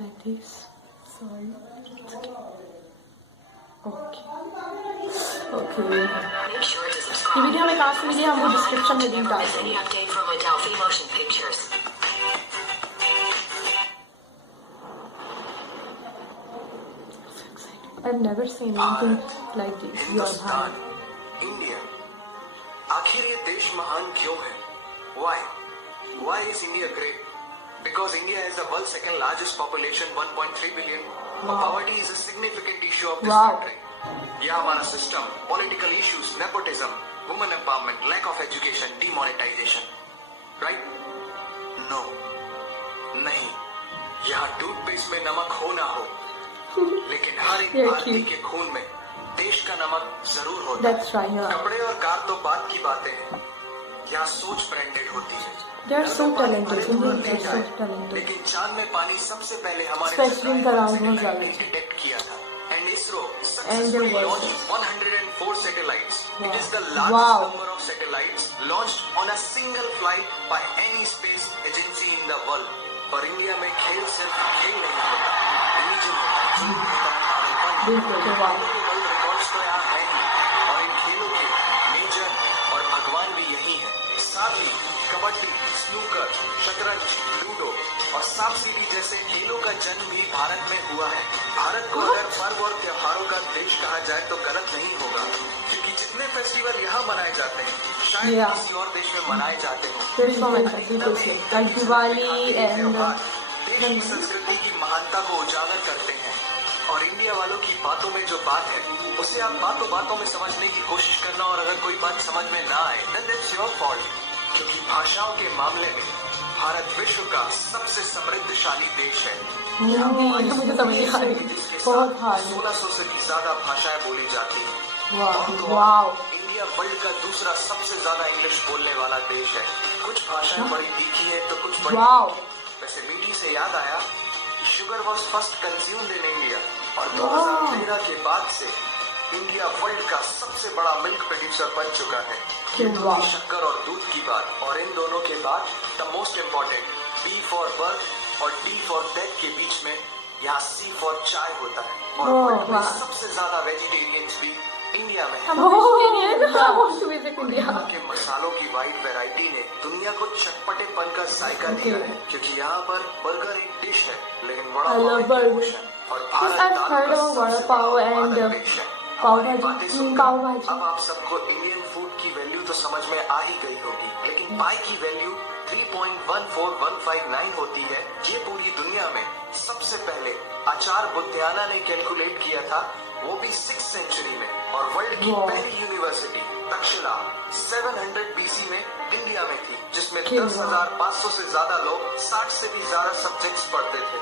like this. Sorry. Okay. Make sure to ये subscribe. Video हमें कहाँ से मिली हम वो डिस्क्रिप्शन में लिंक डाल Miss any देंगे. update from Adelphi Motion Pictures. I've never seen anything like this. Your Hindustan, Bharat. India, आखिर ये देश महान क्यों है? Why is India great? Because India has the world's second largest population, 1.3 billion. Poverty is a significant issue of this Wow. country. यह हमारा system, political issues, nepotism, women empowerment, lack of education, demonetization, right? No, नहीं. यहाँ toothpaste में नमक हो ना हो, लेकिन हर एक You're भारतीय cute. के खून में देश का नमक जरूर होता That's है. right. Yeah. कपड़े और कार तो बात की बातें हैं. यहाँ सोच ब्रांडेड होती है. They are so घर में पानी talented. भले Indians तुरंत are लेट so आए, talented. लेकिन चांद में पानी सबसे पहले हमारे Especially in the round of Zavit. Detect किया था. And ISRO And successfully there was- launched 104 satellites. It Wow. is the largest Wow. number of satellites launched on a single flight by any space agency in the world. और India में खेल सिर्फ खेल नहीं होता, religion होता, जुनून होता, पागलपन बिल्कुल. Wow. वर्ल्ड रिकॉर्ड्स तो यहाँ है ही, और इन खेलों के मेजर और भगवान भी यही है. साथ ही कबड्डी, स्नूकर, शतरंज, लूडो और सांप सीढ़ी जैसे खेलों का जन्म भी भारत में हुआ है. भारत को अगर पर्व और त्योहारों का देश कहा जाए तो गलत नहीं होगा, क्योंकि जितने फेस्टिवल यहाँ मनाए जाते हैं शायद Yeah. किसी और देश में मनाए जाते हो. There's so much. People say like Diwali and देश की संस्कृति की महानता को उजागर करते हैं. और इंडिया वालों की बातों में जो बात है उसे आप बातों बातों में समझने की कोशिश करना, और अगर कोई बात समझ में ना आए then that's your fault. क्योंकि भाषाओं के मामले में भारत विश्व का सबसे समृद्धशाली देश है. मुझे समझ नहीं आ रही. बहुत hard. 1600 से भी ज्यादा भाषाएं बोली जाती हैं. Wow. इंडिया वर्ल्ड का दूसरा सबसे ज्यादा इंग्लिश बोलने वाला देश है. कुछ भाषाएं बड़ी तीखी है तो कुछ बड़ी. Wow. वैसे मीठी से याद आया कि sugar was first consumed in India, और 2013 के बाद से इंडिया वर्ल्ड का सबसे बड़ा मिल्क प्रोड्यूसर बन चुका है. ये तो Wow. थी शक्कर और दूध की बात, और इन दोनों के बाद the most important B for birth और डी फॉर डेथ के बीच में यहाँ सी फॉर चाय होता है. और Oh, वर्ल्ड में wow. सबसे ज्यादा वेजिटेरियंस भी इंडिया में है. I'm a vegetarian. I want to visit India. यहाँ के मसालों की वाइड वैरायटी ने दुनिया को चटपटेपन का जायका दिया है, क्योंकि यहाँ पर बर्गर एक डिश है, लेकिन वड़ा I पाव love एक burger. इमोशन. और Yes, भारत I've दाल heard का about vada सबसे pav बड़ा and उत्पादक देश है. pav हमारी bhaji. बातें सुनकर Pav bhaji. अब आप सबको इंडियन फूड की वैल्यू तो समझ में आ ही गई होगी, लेकिन पाई की वैल्यू 3.14159 होती है. ये पूरी दुनिया में सबसे पहले आचार्य बुद्धियाना ने कैलकुलेट किया था, वो भी 6th सेंचुरी में. और वर्ल्ड की Wow. पहली यूनिवर्सिटी तक्षशिला 700 BC में इंडिया में थी, जिसमें क्या 10,500 से ज्यादा लोग 60 से भी ज्यादा सब्जेक्ट्स पढ़ते थे.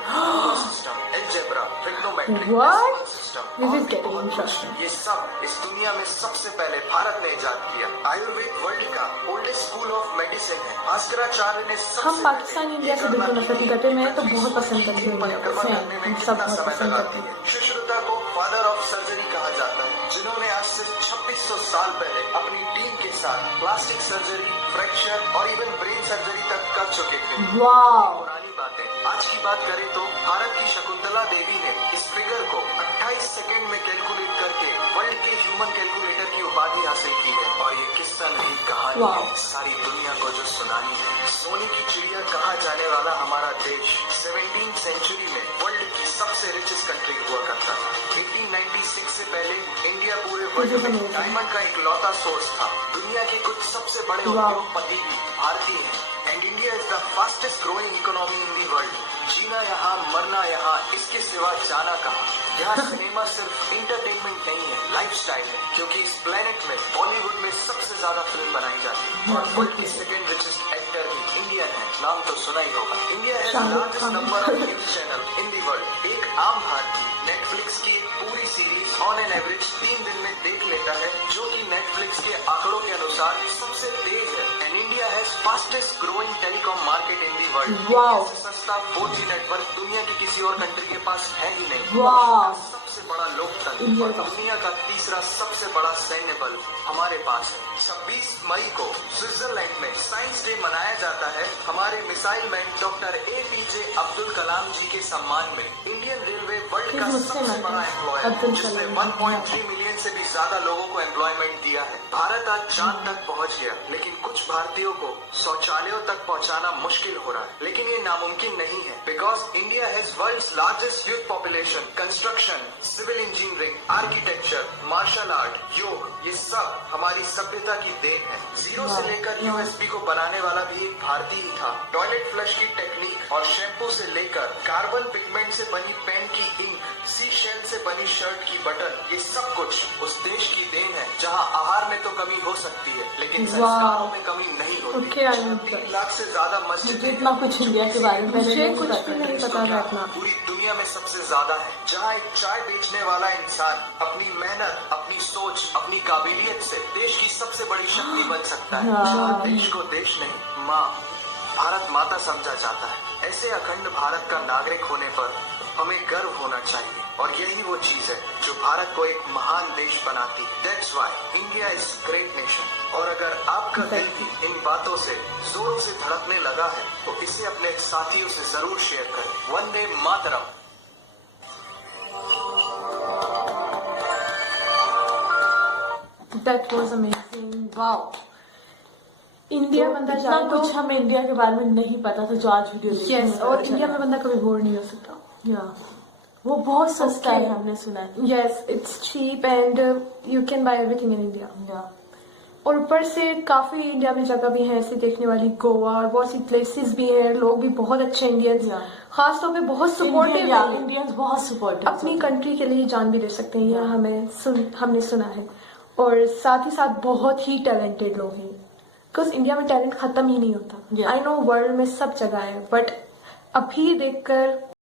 System, algebra, trigonometry, What? System, This और is भी getting बहुत कुछ. interesting. ये सब इस दुनिया में सबसे पहले भारत ने इजाद किया. आयुर्वेद वर्ल्ड का ओल्डेस्ट स्कूल ऑफ मेडिसिन है. भास्कराचार्य ने सबसे हम पाकिस्तान इंडिया से बिल्कुल नफरत करते हैं. मैं तो बहुत पसंद करती हूँ इंडिया को. Same. हम सब बहुत पसंद करते हैं. सुश्रुता को फादर ऑफ सर्जरी कहा जाता है, जिन्होंने आज से 2600 साल पहले अपनी टीम के साथ प्लास्टिक सर्जरी, फ्रैक्चर और इवन ब्रेन सर्जरी तक कर चुके थे. Wow. पुरानी बातें. आज की बात करें तो भारत की शकुंतला देवी ने इस फिगर को 28 सेकंड में कैलकुलेट करके वर्ल्ड के ह्यूमन कैलकुलेटर की उपाधि हासिल की है. और ये किस्सा नहीं कहानी Wow. है सारी दुनिया को जो सुनानी है. सोने की चिड़िया कहा जाने वाला हमारा देश 17th सेंचुरी में वर्ल्ड की सबसे रिचेस्ट कंट्री हुआ करता था. 1896 से पहले इंडिया पूरे वर्ल्ड में amazing. डायमंड का इकलौता सोर्स था. दुनिया के कुछ सबसे बड़े Wow. उद्योगपति भी भारतीय हैं. And India is the fastest growing economy in the world. जीना यहाँ, मरना यहाँ, इसके सिवा जाना कहाँ. यहाँ सिनेमा सिर्फ इंटरटेनमेंट नहीं है, लाइफस्टाइल है, क्योंकि इस प्लेनेट में बॉलीवुड में सबसे ज्यादा फिल्म बनाई जाती है. और वर्ल्ड की सेकेंड रिचेस्ट एक्टर भी इंडियन है. नाम तो सुना ही होगा. इंडिया है largest number of news channel in the world. एक आम भारतीय नेटफ्लिक्स की एक पूरी सीरीज ऑन एन एवरेज 3 दिन में देख लेता है, जो कि नेटफ्लिक्स के आंकड़ों के अनुसार सबसे तेज है. एंड इंडिया है fastest growing telecom market in the world. Wow. सस्ता 4G नेटवर्क दुनिया की किसी और कंट्री के पास है ही नहीं. Wow. सबसे सबसे बड़ा लोकतंत्र इंडिया और का। दुनिया का तीसरा सबसे बड़ा सैन्य बल हमारे पास है। 26 मई को स्विट्जरलैंड में साइंस डे मनाया जाता है हमारे missile man doctor APJ Abdul Kalam ji के सम्मान में। इंडियन रेलवे वर्ल्ड का मुस्लिम सबसे है, बड़ा एम्प्लॉयर अब्दुल जिसने कलाम। 1.3 मिलियन से भी ज्यादा लोगों को एम्प्लॉयमेंट दिया है। भारत आज चांद तक पहुंच गया, लेकिन कुछ भारतीयों को शौचालयों तक पहुंचाना मुश्किल हो रहा है। लेकिन ये नामुमकिन नहीं है, because India has world's largest youth population. Construction, civil engineering, architecture, martial art, yoga, ये सब हमारी सभ्यता की देन है। जीरो से लेकर USB को बनाने वाला भी एक भारतीय ही था। टॉयलेट फ्लश की टेक्निक और शैम्पू से लेकर कार्बन पिगमेंट से बनी पेन की इंक, सी शेल से बनी शर्ट की बटन, ये सब कुछ उस देश की देन है जहां आहार में तो कमी हो सकती है, लेकिन संस्कारों में कमी नहीं होती। Okay, I जहां know 3 लाख से ज्यादा मस्जिद मुझे इतना कुछ इंडिया के बारे में मुझे नहीं कुछ भी नहीं पता था इतना। पूरी दुनिया में सबसे ज्यादा है। जहां एक चाय बेचने वाला इंसान अपनी मेहनत, अपनी सोच, अपनी काबिलियत से देश की सबसे बड़ी शक्ति बन सकता है। जहां देश को देश नहीं, माँ भारत माता समझा जाता है। ऐसे अखंड भारत का नागरिक होने पर हमें गर्व होना चाहिए, और यही वो चीज है जो भारत को एक महान देश बनाती है। That's why India is great nation। और अगर आपका दिल भी इन बातों से जोर से धड़कने लगा है, तो इसे अपने साथियों से जरूर शेयर करें। Vande Mataram. That was amazing, wow. India बंदा इतना जाए तो कुछ हमें इंडिया के बारे में नहीं पता था जो आज वीडियो देखने में यस, पता और चला। इंडिया में बंदा कभी बोर नहीं हो सकता। या वो बहुत सस्ता Okay. है, हमने सुना है। Yes, it's cheap and you can buy everything in India. या और ऊपर से काफी इंडिया में जगह भी है ऐसी देखने वाली, गोवा, और बहुत सी प्लेसेस भी हैं। लोग भी बहुत अच्छे इंडियंस, Yeah. खास तौर पे बहुत सपोर्टिव है। इंडियंस बहुत सपोर्टिव अपनी कंट्री के लिए जान भी दे सकते हैं, यह हमने सुना है। और साथ ही साथ बहुत ही टैलेंटेड लोग हैं, बिकॉज इंडिया में टैलेंट खत्म ही नहीं होता। Yeah. आई नो वर्ल्ड में सब जगह है, बट अभी देखकर